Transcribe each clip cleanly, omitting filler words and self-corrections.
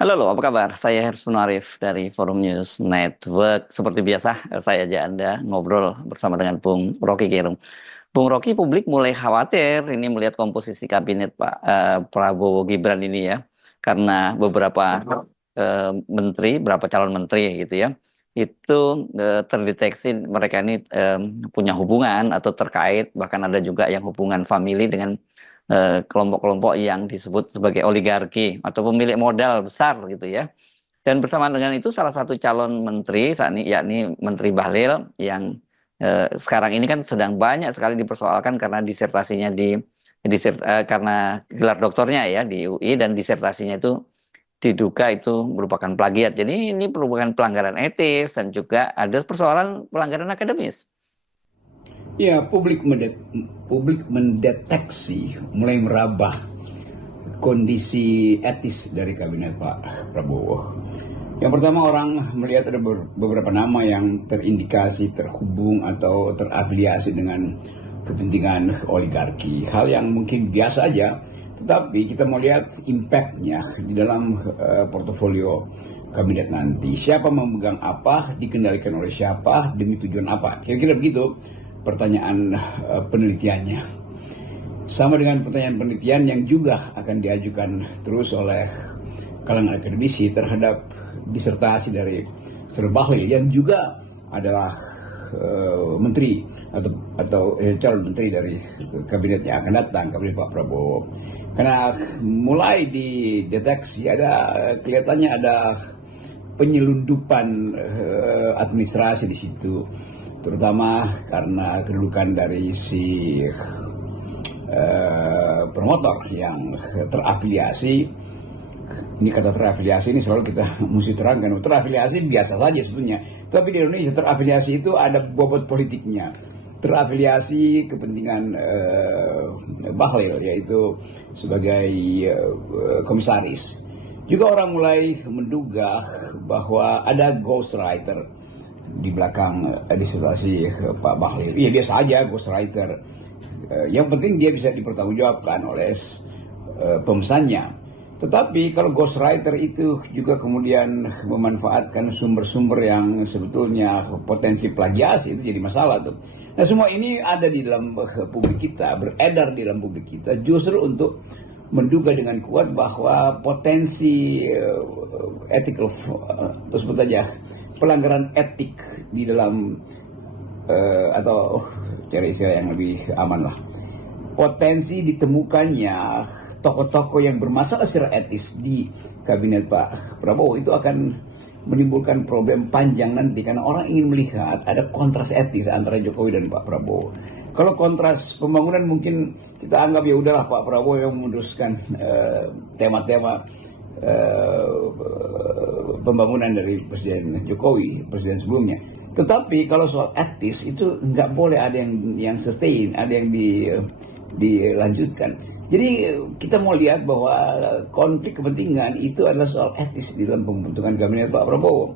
Halo, apa kabar? Saya Hersman Munarif dari Forum News Network. Seperti biasa, saya ajak Anda ngobrol bersama dengan Bung Rocky Gerung. Bung Rocky, publik mulai khawatir ini melihat komposisi kabinet Pak Prabowo Gibran ini ya, karena beberapa menteri, beberapa calon menteri gitu ya, itu terdeteksi mereka ini punya hubungan atau terkait, bahkan ada juga yang hubungan famili dengan kelompok-kelompok yang disebut sebagai oligarki atau pemilik modal besar gitu ya. Dan bersamaan dengan itu salah satu calon menteri saat ini yakni Menteri Bahlil yang sekarang ini kan sedang banyak sekali dipersoalkan karena disertasinya karena gelar doktornya ya di UI dan disertasinya itu diduga itu merupakan plagiat. Jadi ini merupakan pelanggaran etis dan juga ada persoalan pelanggaran akademis. Ya, publik mendeteksi mulai merabah kondisi etis dari kabinet Pak Prabowo. Yang pertama, orang melihat ada beberapa nama yang terindikasi terhubung atau terafiliasi dengan kepentingan oligarki. Hal yang mungkin biasa aja, tetapi kita mau lihat impact-nya di dalam portofolio kabinet nanti. Siapa memegang apa, dikendalikan oleh siapa, demi tujuan apa. Kira-kira begitu pertanyaan penelitiannya. Sama dengan pertanyaan penelitian yang juga akan diajukan terus oleh kalangan akademisi terhadap disertasi dari Surya Bahlil yang juga adalah menteri atau calon menteri dari kabinet yang akan datang, kabinet Pak Prabowo. Karena mulai dideteksi kelihatannya ada penyelundupan administrasi di situ, terutama karena kedudukan dari si promotor yang terafiliasi. Ini kata terafiliasi ini selalu kita mesti terangkan. Terafiliasi biasa saja sebetulnya, tapi di Indonesia terafiliasi itu ada bobot politiknya. Terafiliasi kepentingan Bahlil, yaitu sebagai komisaris. Juga orang mulai menduga bahwa ada ghostwriter di belakang disertasi Pak Bahlil. Iya, biasa aja ghostwriter. Yang penting dia bisa dipertanggungjawabkan oleh pemesannya. Tetapi kalau ghostwriter itu juga kemudian memanfaatkan sumber-sumber yang sebetulnya potensi plagiasi, itu jadi masalah tuh. Nah, semua ini ada di dalam publik kita, beredar di dalam publik kita justru untuk menduga dengan kuat bahwa potensi ethical terus sebut aja pelanggaran etik di dalam atau cari istilah yang lebih aman lah, potensi ditemukannya tokoh-tokoh yang bermasalah secara etis di kabinet Pak Prabowo itu akan menimbulkan problem panjang nanti, karena orang ingin melihat ada kontras etis antara Jokowi dan Pak Prabowo. Kalau kontras pembangunan mungkin kita anggap ya udahlah Pak Prabowo yang meneruskan tema-tema pembangunan dari Presiden Jokowi, presiden sebelumnya. Tetapi kalau soal etis itu nggak boleh ada yang sustain, ada yang dilanjutkan. Jadi kita mau lihat bahwa konflik kepentingan itu adalah soal etis di dalam pembentukan kabinet Pak Prabowo.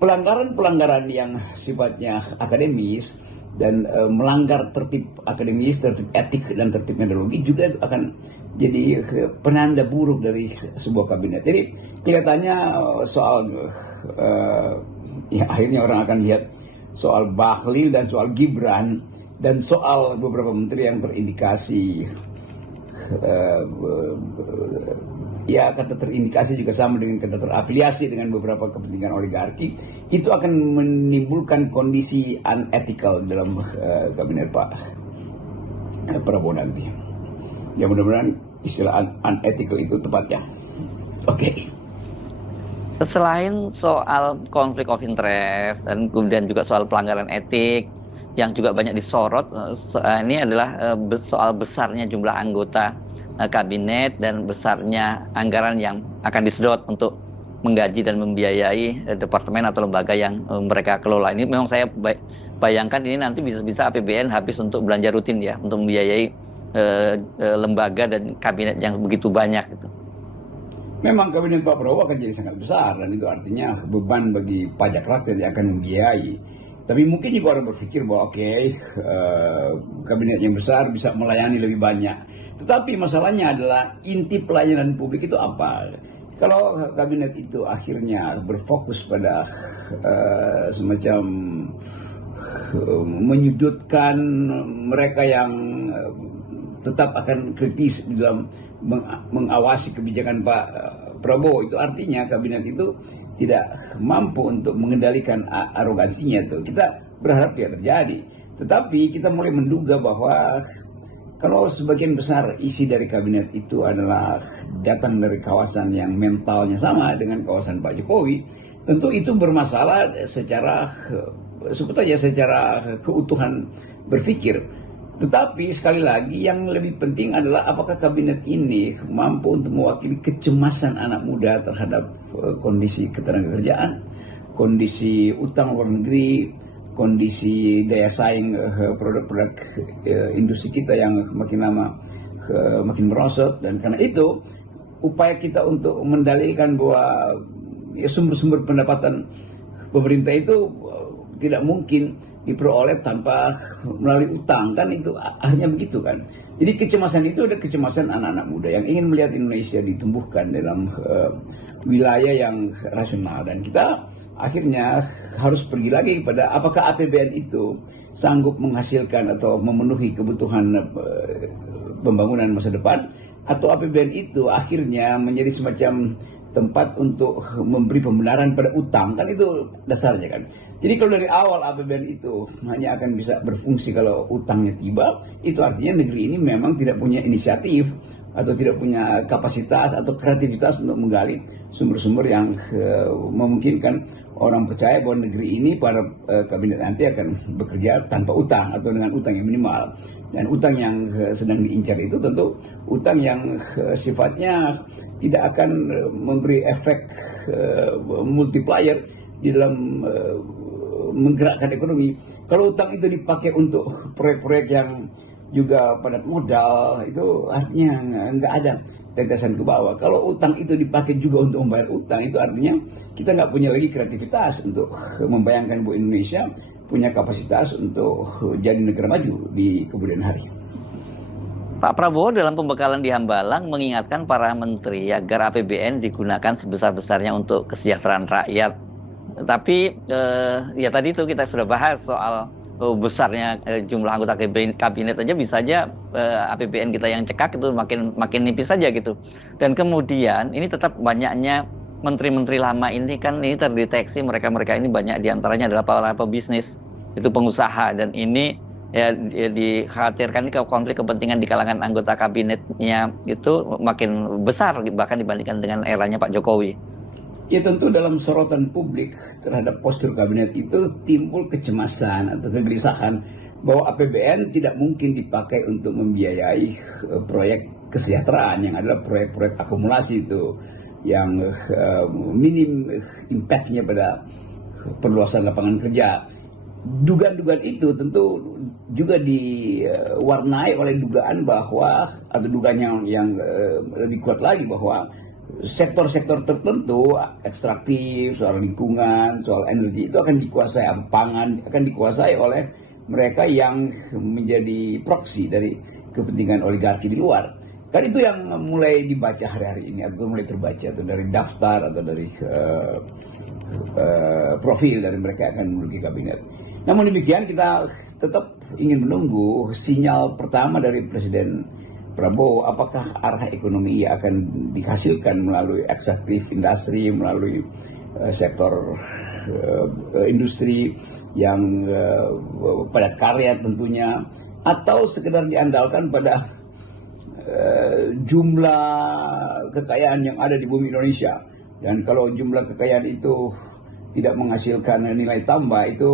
Pelanggaran-pelanggaran yang sifatnya akademis dan melanggar tertib akademis, tertib etik dan tertib metodologi juga itu akan jadi penanda buruk dari sebuah kabinet. Jadi kelihatannya soal ya akhirnya orang akan lihat soal Bahlil dan soal Gibran dan soal beberapa menteri yang terindikasi ya kata terindikasi juga sama dengan kata terafiliasi dengan beberapa kepentingan oligarki, itu akan menimbulkan kondisi unethical dalam kabinet Pak Prabowo nanti. Ya mudah-mudahan istilah unethical itu tepatnya. Oke. Selain soal konflik of interest dan kemudian juga soal pelanggaran etik yang juga banyak disorot, ini adalah soal besarnya jumlah anggota kabinet dan besarnya anggaran yang akan disedot untuk menggaji dan membiayai departemen atau lembaga yang mereka kelola. Ini memang saya bayangkan ini nanti bisa-bisa APBN habis untuk belanja rutin ya, untuk membiayai lembaga dan kabinet yang begitu banyak gitu. Memang kabinet Pak Prabowo akan jadi sangat besar dan itu artinya beban bagi pajak rakyat yang akan membiayai. Tapi mungkin juga orang berpikir bahwa kabinet yang besar bisa melayani lebih banyak. Tetapi masalahnya adalah inti pelayanan publik itu apa? kalau kabinet itu akhirnya berfokus pada semacam menyudutkan mereka yang tetap akan kritis di dalam mengawasi kebijakan Pak Prabowo, itu artinya kabinet itu tidak mampu untuk mengendalikan arogansinya tuh. Kita berharap tidak terjadi. Tetapi kita mulai menduga bahwa kalau sebagian besar isi dari kabinet itu adalah datang dari kawasan yang mentalnya sama dengan kawasan Pak Jokowi, tentu itu bermasalah secara sebetulnya secara keutuhan berpikir. Tetapi sekali lagi yang lebih penting adalah apakah kabinet ini mampu untuk mewakili kecemasan anak muda terhadap kondisi ketenagakerjaan, kondisi utang luar negeri, kondisi daya saing produk-produk industri kita yang makin lama makin merosot. Dan karena itu upaya kita untuk mendalilkan bahwa sumber-sumber pendapatan pemerintah itu tidak mungkin diperoleh tanpa melalui utang, kan itu akhirnya begitu kan. Jadi kecemasan itu ada kecemasan anak-anak muda yang ingin melihat Indonesia ditumbuhkan dalam wilayah yang rasional, dan kita akhirnya harus pergi lagi pada apakah APBN itu sanggup menghasilkan atau memenuhi kebutuhan pembangunan masa depan, atau APBN itu akhirnya menjadi semacam tempat untuk memberi pembenaran pada utang, kan itu dasarnya kan. Jadi kalau dari awal APBN itu hanya akan bisa berfungsi kalau utangnya tiba, itu artinya negeri ini memang tidak punya inisiatif atau tidak punya kapasitas atau kreativitas untuk menggali sumber-sumber yang memungkinkan orang percaya bahwa negeri ini pada kabinet nanti akan bekerja tanpa utang atau dengan utang yang minimal. Dan utang yang sedang diincar itu tentu utang yang sifatnya tidak akan memberi efek multiplier di dalam menggerakkan ekonomi. Kalau utang itu dipakai untuk proyek-proyek yang juga padat modal, itu artinya nggak ada tetesan ke bawah. Kalau utang itu dipakai juga untuk membayar utang, itu artinya kita nggak punya lagi kreativitas untuk membayangkan bahwa Indonesia punya kapasitas untuk jadi negara maju di kemudian hari. Pak Prabowo dalam pembekalan di Hambalang mengingatkan para menteri agar APBN digunakan sebesar-besarnya untuk kesejahteraan rakyat. Tapi ya tadi itu kita sudah bahas soal besarnya jumlah anggota kabinet aja, bisa aja APBN kita yang cekak itu makin nipis saja gitu. Dan kemudian ini tetap banyaknya menteri-menteri lama ini kan ini terdeteksi mereka-mereka ini banyak diantaranya adalah para pebisnis, itu pengusaha, dan ini ya dikhawatirkan ini konflik kepentingan di kalangan anggota kabinetnya itu makin besar bahkan dibandingkan dengan eranya Pak Jokowi. Ya tentu dalam sorotan publik terhadap postur kabinet itu timbul kecemasan atau kegelisahan bahwa APBN tidak mungkin dipakai untuk membiayai proyek kesejahteraan yang adalah proyek-proyek akumulasi itu yang minim impactnya pada perluasan lapangan kerja. Dugaan-dugaan itu tentu juga diwarnai oleh dugaan bahwa, atau dugaan yang lebih kuat lagi bahwa sektor-sektor tertentu ekstraktif, soal lingkungan, soal energi itu akan dikuasai, pangan akan dikuasai oleh mereka yang menjadi proksi dari kepentingan oligarki di luar. Kan itu yang mulai dibaca hari-hari ini, atau mulai terbaca atau dari daftar atau dari profil dari mereka yang akan menduduki kabinet. Namun demikian kita tetap ingin menunggu sinyal pertama dari Presiden Prabowo, apakah arah ekonomi akan dihasilkan melalui ekstraktif industri, melalui sektor industri yang padat karya tentunya, atau sekedar diandalkan pada jumlah kekayaan yang ada di bumi Indonesia. Dan kalau jumlah kekayaan itu tidak menghasilkan nilai tambah, itu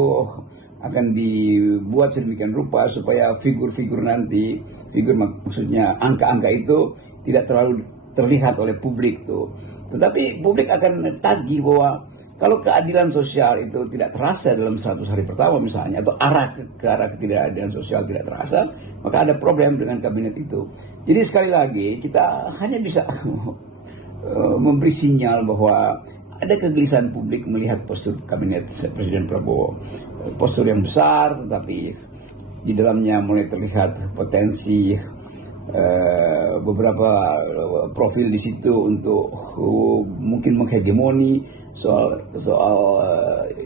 akan dibuat sedemikian rupa supaya figur-figur nanti, maksudnya angka-angka itu tidak terlalu terlihat oleh publik tuh. Tetapi publik akan tagih bahwa kalau keadilan sosial itu tidak terasa dalam 100 hari pertama misalnya, atau ke arah ketidakadilan sosial tidak terasa, maka ada problem dengan kabinet itu. Jadi sekali lagi kita hanya bisa memberi sinyal bahwa ada kegelisahan publik melihat postur kabinet Presiden Prabowo. Postur yang besar, tetapi di dalamnya mulai terlihat potensi beberapa profil di situ untuk mungkin menghegemoni soal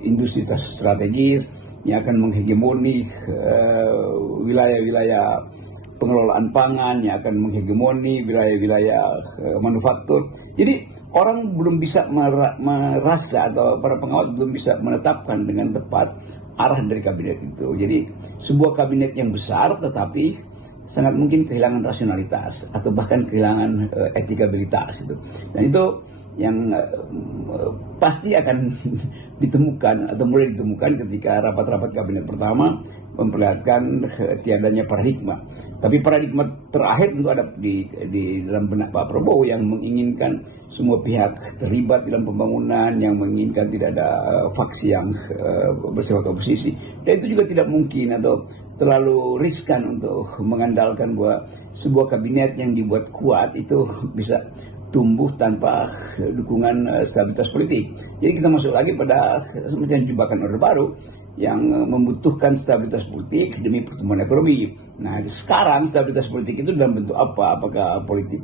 industri strategis yang akan menghegemoni wilayah-wilayah pengelolaan pangan, yang akan menghegemoni wilayah-wilayah manufaktur. Jadi orang belum bisa merasa, atau para pengawat belum bisa menetapkan dengan tepat arah dari kabinet itu. Jadi sebuah kabinet yang besar tetapi sangat mungkin kehilangan rasionalitas atau bahkan kehilangan etikabilitas itu. Dan itu yang pasti akan ditemukan atau mulai ditemukan ketika rapat-rapat kabinet pertama memperlihatkan tiadanya paradigma. Tapi paradigma terakhir tentu ada di dalam benak Pak Prabowo yang menginginkan semua pihak terlibat dalam pembangunan, yang menginginkan tidak ada faksi yang bersifat oposisi. Dan itu juga tidak mungkin atau terlalu riskan untuk mengandalkan bahwa sebuah kabinet yang dibuat kuat itu bisa tumbuh tanpa dukungan stabilitas politik. Jadi kita masuk lagi pada semacam jebakan Orde Baru yang membutuhkan stabilitas politik demi pertumbuhan ekonomi. Nah, sekarang stabilitas politik itu dalam bentuk apa? Apakah politik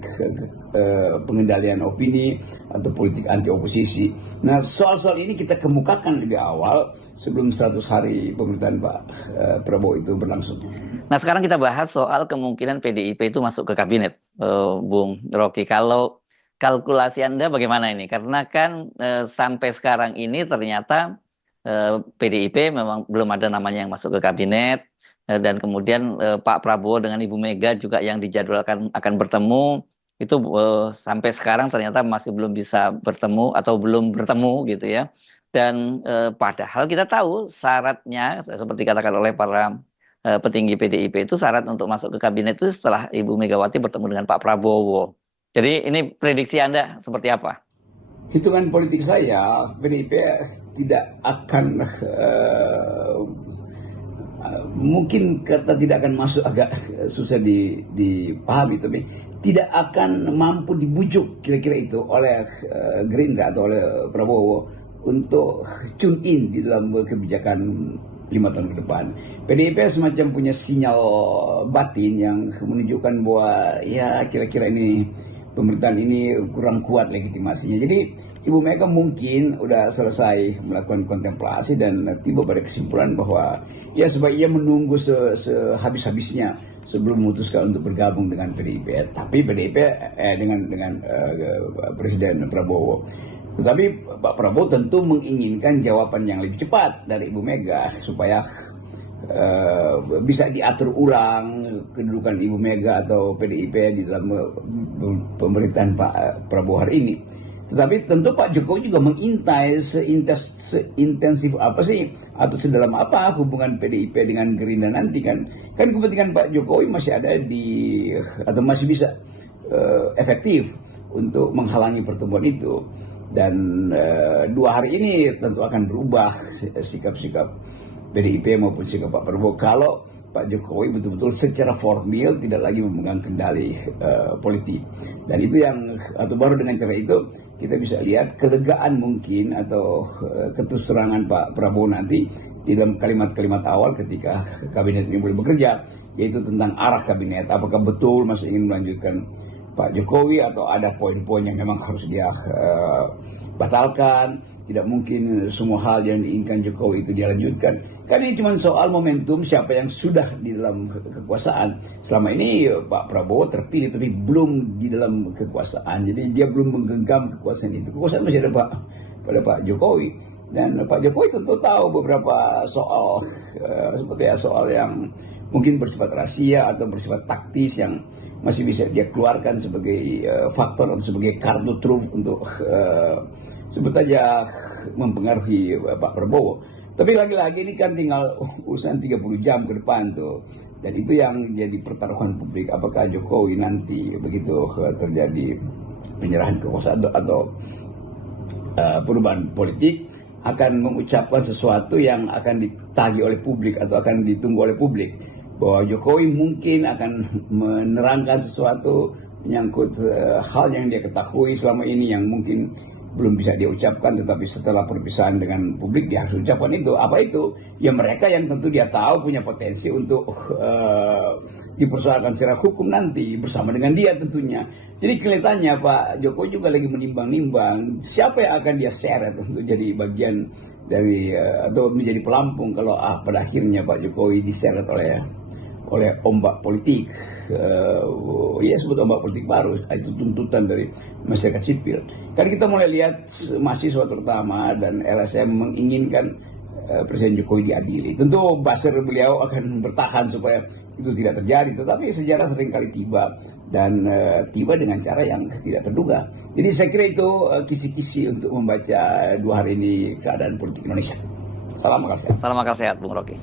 pengendalian opini atau politik anti oposisi? Nah, soal-soal ini kita kemukakan lebih awal sebelum 100 hari pemerintahan Pak Prabowo itu berlangsung. Nah, sekarang kita bahas soal kemungkinan PDIP itu masuk ke kabinet, Bung Rocky. Kalau kalkulasi Anda bagaimana ini? Karena kan sampai sekarang ini ternyata PDIP memang belum ada namanya yang masuk ke kabinet, dan kemudian Pak Prabowo dengan Ibu Mega juga yang dijadwalkan akan bertemu itu sampai sekarang ternyata masih belum bisa bertemu atau belum bertemu gitu ya. Dan padahal kita tahu syaratnya seperti katakan oleh para petinggi PDIP itu, syarat untuk masuk ke kabinet itu setelah Ibu Megawati bertemu dengan Pak Prabowo. Jadi ini prediksi Anda seperti apa? Hitungan politik saya, PDIP tidak akan mungkin kata tidak akan masuk agak susah dipahami, tapi tidak akan mampu dibujuk kira-kira itu oleh Gerindra atau oleh Prabowo untuk tune in di dalam kebijakan 5 tahun ke depan. PDIP semacam punya sinyal batin yang menunjukkan bahwa ya kira-kira ini pemerintahan ini kurang kuat legitimasinya. Jadi Ibu Mega mungkin udah selesai melakukan kontemplasi dan tiba pada kesimpulan bahwa ya sebaiknya menunggu sehabis-habisnya sebelum memutuskan untuk bergabung dengan PDIP. Tapi PDIP dengan Presiden Prabowo. Tetapi Pak Prabowo tentu menginginkan jawaban yang lebih cepat dari Ibu Mega supaya bisa diatur ulang kedudukan Ibu Mega atau PDIP di dalam pemerintahan Pak Prabowo hari ini. Tetapi tentu Pak Jokowi juga mengintai seintensif apa sih atau sedalam apa hubungan PDIP dengan Gerindra nanti kan kepentingan Pak Jokowi masih ada atau masih bisa efektif untuk menghalangi pertemuan itu. Dan 2 hari ini tentu akan berubah sikap-sikap PDIP maupun sikap Pak Prabowo kalau Pak Jokowi betul-betul secara formil tidak lagi memegang kendali politik. Dan itu atau baru dengan cara itu kita bisa lihat kelegaan mungkin atau keterus-terangan Pak Prabowo nanti di dalam kalimat-kalimat awal ketika kabinet ini mulai bekerja, yaitu tentang arah kabinet. Apakah betul masih ingin melanjutkan Pak Jokowi atau ada poin-poin yang memang harus dia batalkan. Tidak mungkin semua hal yang diinginkan Jokowi itu dia lanjutkan. Karena ini cuma soal momentum siapa yang sudah di dalam kekuasaan. Selama ini Pak Prabowo terpilih tapi belum di dalam kekuasaan. Jadi dia belum menggenggam kekuasaan itu. Kekuasaan masih ada pada Pak Jokowi. Dan Pak Jokowi tentu tahu beberapa soal seperti soal yang mungkin bersifat rahasia atau bersifat taktis yang masih bisa dia keluarkan sebagai faktor atau sebagai kartu truf untuk sebut aja mempengaruhi Pak Prabowo. Tapi lagi-lagi ini kan tinggal urusan 30 jam ke depan tuh. Dan itu yang jadi pertaruhan publik. Apakah Jokowi nanti begitu terjadi penyerahan kekuasaan atau perubahan politik akan mengucapkan sesuatu yang akan ditagih oleh publik atau akan ditunggu oleh publik. Bahwa Jokowi mungkin akan menerangkan sesuatu menyangkut hal yang dia ketahui selama ini yang mungkin belum bisa dia ucapkan, tetapi setelah perpisahan dengan publik dia harus ucapkan itu. Apa itu? Ya mereka yang tentu dia tahu punya potensi untuk dipersoalkan secara hukum nanti bersama dengan dia tentunya. Jadi kelihatannya Pak Jokowi juga lagi menimbang-nimbang siapa yang akan dia seret untuk jadi bagian dari atau menjadi pelampung kalau pada akhirnya Pak Jokowi diseret oleh ombak politik, ya sebut ombak politik baru, itu tuntutan dari masyarakat sipil. Kan kita mulai lihat mahasiswa terutama dan LSM menginginkan Presiden Jokowi diadili. Tentu buzzer beliau akan bertahan supaya itu tidak terjadi, tetapi sejarah seringkali tiba dan tiba dengan cara yang tidak terduga. Jadi saya kira itu kisi-kisi untuk membaca 2 hari ini keadaan politik Indonesia. Salam akal sehat. Salam akal sehat, Bung Rocky.